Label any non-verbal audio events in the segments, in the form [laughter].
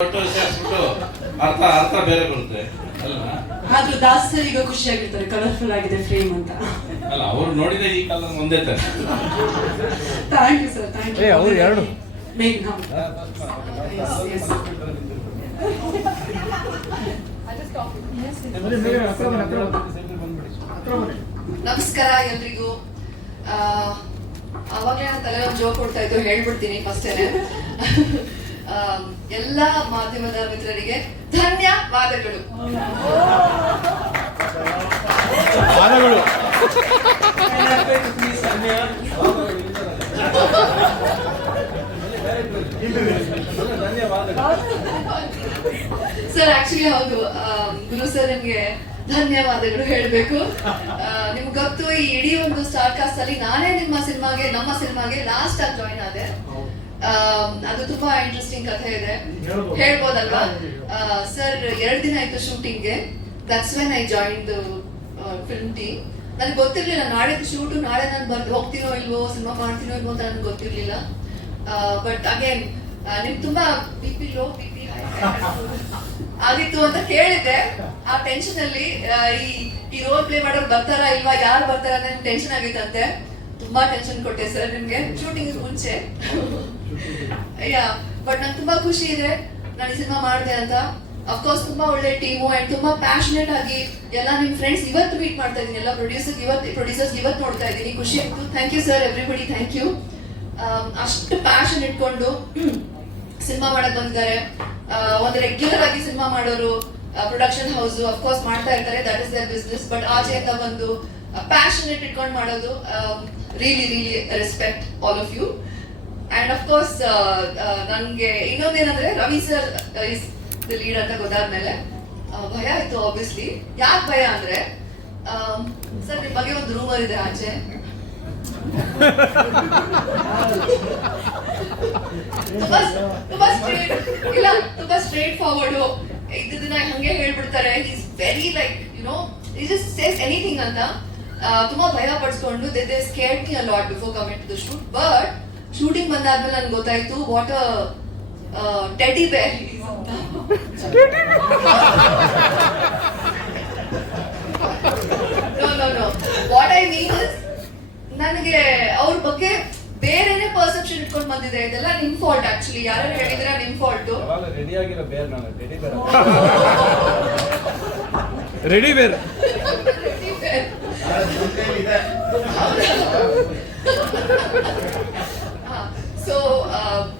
ಸೇರಿಸ್ಬಿಟ್ಟು ಅರ್ಥ ಅರ್ಥ ಬೇರೆ ಬರುತ್ತೆ ಅಲ್ವಾ ಆದ್ರೂ ದಾಸ್ ಖುಷಿ ಆಗಿರ್ತಾರೆ ಕಲರ್ಫುಲ್ ಆಗಿದೆ ಫ್ರೇಮ್ ಅಂತ ಅಲ್ಲ ಅವ್ರು ನೋಡಿದ ಈ ಕಾಲ ಒಂದೇ ತರ thank you sir thank you ಏ, ಅವ್ರು ಎರಡು. ಮೇನ್. ನಮಸ್ಕಾರ ಎಲ್ರಿಗೂ ಅವಾಗ್ಲೇ ನಾನು ತಲೆ ಒಂದು ಜೋಕ್ ಕೊಡ್ತಾ ಇದ್ದು ಹೇಳ್ಬಿಡ್ತೀನಿ ಫಸ್ಟೇನೆ ಎಲ್ಲ ಮಾಧ್ಯಮದ ಮಿತ್ರರಿಗೆ ಧನ್ಯವಾದಗಳು. ವಾದಗಳು. ಸರ್ ಆಕ್ಚುಲಿ ಹೌದು. ಗುರು ಸರ್ ನಿಮ್ಗೆ ಧನ್ಯವಾದಗಳು ಹೇಳ್ಬೇಕು. ನಿಮ್ಗೆ ಗೊತ್ತು ಈ ಇಡೀ ಒಂದು ಸ್ಟಾರ್ ಕಾಸ್ಟ್ ಅಲ್ಲಿ ನಾನೇ ನಿಮ್ಮ ಸಿನಿಮಾಗೆ ನಮ್ಮ ಸಿನಿಮಾಗೆ ಲಾಸ್ಟ್ ಆಗಿ ಜಾಯ್ನ್ ಆದೆ. ಅದು ತುಂಬಾ ಇಂಟ್ರೆಸ್ಟಿಂಗ್ ಕಥೆ ಇದೆ. ಹೇಳ್ಬೋದಲ್ವಾ? ಸರ್ ಎರಡ್ ದಿನ ಆಯ್ತು ಶೂಟಿಂಗ್ಗೆ. That's when I join film team ನನಗೆ ಗೊತ್ತಿರ್ಲಿಲ್ಲ ನಾಳೆ ಶೂಟು ನಾಳೆ ನಾನು ಬರ್ದು ಹೋಗ್ತೀನೋ ಇಲ್ವೋ ಸಿನಿಮಾ ಮಾಡ್ತೀನೋ ಇಲ್ವೋ ಅಂತ ನನಗೆ ಗೊತ್ತಿರ್ಲಿಲ್ಲ. ಬಟ್ ಅಗೇನ್ ನಿಮ್ ತುಂಬಾ B P low B P ಆಗಿತ್ತು ಅಂತ ಕೇಳಿದ್ದೆ. ಆ ಟೆನ್ಷನ್ ಅಲ್ಲಿ ಈ ಈ ರೋಲ್ ಪ್ಲೇ ಮಾಡೋರು ಬರ್ತಾರಾ ಇಲ್ವಾ ಯಾರು ಬರ್ತಾರ ಅಂತ ಟೆನ್ಷನ್ ಆಗಿತ್ತಂತೆ. ತುಂಬಾ ಟೆನ್ಷನ್ ಕೊಟ್ಟೆ ಸರ್ ನಿಮ್ಗೆ. ಶೂಟಿಂಗ್ ಮುಂಚೆ. ಯಾ ಬಟ್ ನಂಗೆ ತುಂಬಾ ಖುಷಿ ಇದೆ ನಾನು ಈ ಸಿನಿಮಾ ಮಾಡಿದೆ ಅಂತ. ಅಫ್ಕೋರ್ಸ್ ತುಂಬಾ ಒಳ್ಳೆ ಟೀಮು ಅಂಡ್ ತುಂಬಾ ಪ್ಯಾಷನೇಟ್ ಆಗಿ ಎಲ್ಲ ನಿಮ್ ಫ್ರೆಂಡ್ಸ್ ಇವತ್ತು ಮೀಟ್ ಮಾಡ್ತಾ ಇದ್ದೀನಿ. ಎಲ್ಲ ಪ್ರೊಡ್ಯೂಸರ್ ಇವತ್ತು ಪ್ರೊಡ್ಯೂಸರ್ಸ್ ಇವತ್ತು ನೋಡ್ತಾ ಇದ್ದೀನಿ. ಖುಷಿ ಆಯ್ತು thank you sir everybody thank you ಅಷ್ಟು ಪ್ಯಾಷನ್ ಇಟ್ಕೊಂಡು ಸಿನಿಮಾ ಮಾಡಕ್ ಬಂದಿದ್ದಾರೆ. ಆ, ಒಂದು ರೆಗ್ಯುಲರ್ ಆಗಿ ಸಿನಿಮಾ ಮಾಡೋರು ಪ್ರೊಡಕ್ಷನ್ ಹೌಸ್ ಅಫ್ಕೋರ್ಸ್ ಮಾಡ್ತಾ ಇರ್ತಾರೆ. That is their business but ಅಂತ ಬಂದು ಪ್ಯಾಷನೇಟ್ ಇಟ್ಕೊಂಡು ಮಾಡೋದು really really respect all of you and of course ನನ್ಗೆ ಇನ್ನೊಂದೇನಂದ್ರೆ Ravi sir is the lead ಅಂತ ಗೊತ್ತಾದ್ಮೇಲೆ ಭಯ ಇತ್ತು ಆಬ್ವಿಯಸ್ಲಿ ಯಾಕೆ ಭಯ ಅಂದ್ರೆ ಸರ್ ನಿಮ್ ಬಗ್ಗೆ ಒಂದು ರೂಮರ್ ಇದೆ ಆಚೆ. ತುಂಬಾ ತುಂಬಾ ಸ್ಟ್ರೇಟ್ ಇಲ್ಲ, ತುಂಬಾ ಸ್ಟ್ರೇಟ್ ಫಾರ್ವರ್ಡ್ ಇದನ್ನ ಹಂಗೆ ಹೇಳ್ಬಿಡ್ತಾರೆ. Is very like you know ಈ ಜಸ್ಟ್ ಸೇಸ್ ಎನಿಥಿಂಗ್ ಅಂತ. ತುಂಬಾ ಭಯ ಪಡಿಸ್ಕೊಂಡು they they scared me lot before coming to the shoot but shooting ಬಂದಾದ್ಮೇಲೆ ನನ್ಗೆ ಗೊತ್ತಾಯ್ತು what a teddy bear no no no what I mean is ನನಗೆ ಅವ್ರ ಬಗ್ಗೆ ಬೇರೆನೆ ಪರ್ಸೆಪ್ಷನ್ ಇಟ್ಕೊಂಡು ಬಂದಿದೆ. ಇದೆಲ್ಲ ನಿಮ್ ಫಾಲ್ಟ್ ಆಕ್ಚುಲಿ ಯಾರು ಹೇಳಿದ್ರೆ ನಿಮ್ ಫಾಲ್ಟ್ ರೆಡಿ ಆಗಿರೋ ಬೇರ್ ನಾನು ರೆಡಿ ಬೇರೆ ರೆಡಿ ಬೇರ್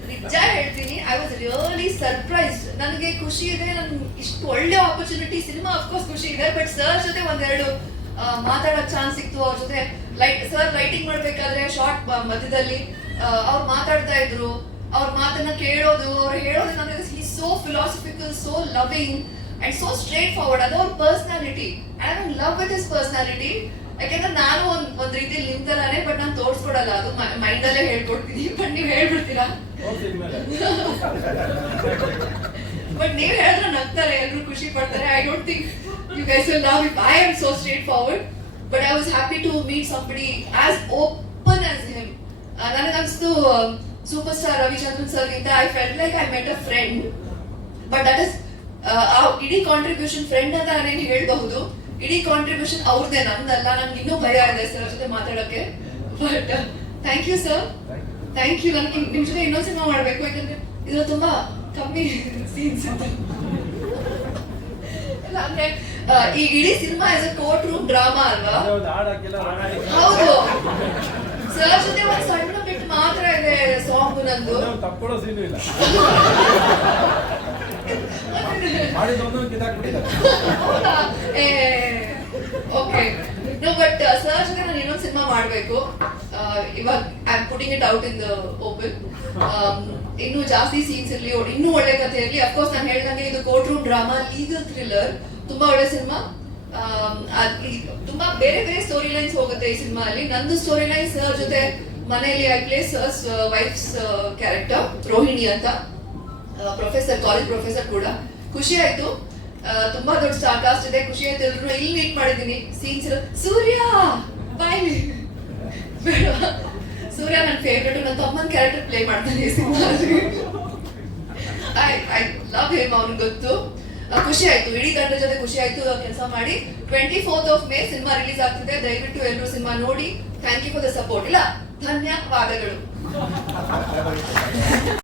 ನಿಜ ಹೇಳ್ತೀನಿ ಐ ವಾಸ್ ರಿಯಲಿ ಸರ್ಪ್ರೈಸ್ಡ್ ನನಗೆ ಖುಷಿ ಇದೆ, ನನ್ ಇಷ್ಟು ಒಳ್ಳೆ ಆಪರ್ಚುನಿಟಿ ಸಿನಿಮಾ ಅಫ್ಕೋರ್ಸ್ ಖುಷಿ ಇದೆ ಬಟ್ ಸರ್ ಜೊತೆ ಒಂದೆರಡು ಮಾತಾಡೋ ಚಾನ್ಸ್ ಸಿಕ್ತು ಅವ್ರ ಜೊತೆ. ಲೈಟ್ ಸರ್ ಲೈಟಿಂಗ್ ಮಾಡ್ಬೇಕಾದ್ರೆ ಶಾರ್ಟ್ ಮಧ್ಯದಲ್ಲಿ ಅವ್ರು ಮಾತಾಡ್ತಾ ಇದ್ರು. ಅವ್ರ ಮಾತನ್ನ ಕೇಳೋದು, ಅವ್ರು ಹೇಳೋದು ನನಗೆ he so philosophical so loving and so straightforward ಅದು ಅವ್ರ personality I love with his personality ಯಾಕೆಂದ್ರೆ ನಾನು ಒಂದ್ ಒಂದ್ ರೀತಿಯಲ್ಲಿ ನಿಮ್ ಬಟ್ ನಾನು ತೋರ್ಸ್ಕೊಡಲ್ಲ. ಅದು ಮೈಂಡ್ ಅಲ್ಲೇ ಹೇಳ್ಕೊಡ್ತೀನಿ. ಬಟ್ ನೀವ್ ಹೇಳ್ಬಿಡ್ತೀರಾ? ಬಟ್ ನೀವ್ ಹೇಳಿದ್ರೆ ನಗ್ತಾರೆ. ಎಲ್ರು ಖುಷಿ ಪಡ್ತಾರೆ. I don't think you guys will love if I am so straightforward but I was happy to meet somebody as open as him ನನಗನ್ಸ್ತು super star Ravichandran sir ಗಿಂತ I felt like I met a friend but that is ಇಡೀ contribution friend ಅಂತ ನಾನೇನು ಹೇಳ್ಬಹುದು. ಇಡೀ contribution ಅವ್ರದೇ ನಂದಲ್ಲ ನಂಗೆ ಇನ್ನೂ ಭಯ ಇದೆ ಸರ್ ಜೊತೆ ಮಾತಾಡೋಕೆ. But thank you sir thank you ನನಗೆ ನಿಮ್ ಜೊತೆ ಇನ್ನೊಂದು ಸಿನಿಮಾ ಮಾಡಬೇಕು ಯಾಕಂದ್ರೆ ಇದು ತುಂಬಾ ಕಮ್ಮಿ ಸೀನ್ಸ್ ಇಲ್ಲ ಅಂದ್ರೆ ಈ ಇಡೀ cinema is a courtroom drama ಅಲ್ವಾ? ಹೌದು. ಸರ್ ಜೊತೆ ಒಂದು ಸಣ್ಣ ಬಿಟ್ ಮಾತ್ರ ಇದೆ ಸಾಂಗ್ ನಂದು ತಪ್ಪಿಡೋ ಸೀನು ಇಲ್ಲ. [laughs] ಮಾಡಿದ ಒಂದು ಕಿತ್ತಾಕ್ಬಿಟ್ಟಿದ್ದಾರೆ ಓಕೆ. ನೋ ಬಟ್ ಸರ್ ನಾನು ಇನ್ನೊಂದು ಸಿನಿಮಾ ಮಾಡಬೇಕು. ಇವಾಗ I am putting it out in the open ಇನ್ನೂ ಜಾಸ್ತಿ ಸೀನ್ಸ್ ಇರಲಿ ಇನ್ನೂ ಒಳ್ಳೆ ಕಥೆ ಇರಲಿ. ಅಫ್ಕೋರ್ಸ್ ನಾನು ಹೇಳ್ದಂಗೆ ಇದು court room drama legal thriller ತುಂಬಾ ಒಳ್ಳೆ ಸಿನಿಮಾ. ತುಂಬಾ ಬೇರೆ ಬೇರೆ ಸ್ಟೋರಿ ಲೈನ್ಸ್ ಹೋಗುತ್ತೆ ಈ ಸಿನಿಮಾ ಅಲ್ಲಿ ನಂದು ಸ್ಟೋರಿ ಲೈನ್ ಸರ್ ಜೊತೆ ಮನೆಯಲ್ಲಿ I sir's wife's character Rohini ಅಂತ. ಪ್ರೊಫೆಸರ್ ಕಾಲೇಜ್ ಪ್ರೊಫೆಸರ್ ಕೂಡ. ಖುಷಿ ಆಯ್ತು. ತುಂಬಾ ದೊಡ್ಡ ಸ್ಟಾರ್ ಕಾಸ್ಟ್ ಇದೆ. ಖುಷಿ ಆಯ್ತು. ಎಲ್ರು ಇಲ್ಲಿ ಮೀಟ್ ಮಾಡಿದೀನಿ ಸೀನ್ಸ್ ಸೂರ್ಯ! ಬಾಯ್ ಸೂರ್ಯ ನನ್ನ ಫೇವ್ರೆಟ್ ನನ್ನ ತಮ್ಮನ ಕ್ಯಾರೆಕ್ಟರ್ ಪ್ಲೇ ಮಾಡ್ತಾನೆ ಐ ಐ ಲವ್ ಹಿಮ್ ಗೊತ್ತು. ಖುಷಿ ಆಯ್ತು. ಇಡೀ ತಂಡ ಜೊತೆ ಖುಷಿ ಆಯ್ತು. ಕೆಲಸ ಮಾಡಿ. Twenty fourth of May cinema release ಆಗ್ತಿದೆ. ದಯವಿಟ್ಟು ಎಲ್ಲರೂ ಸಿನಿಮಾ ನೋಡಿ. Thank you for the support ಇಲ್ಲ, ಧನ್ಯವಾದಗಳು.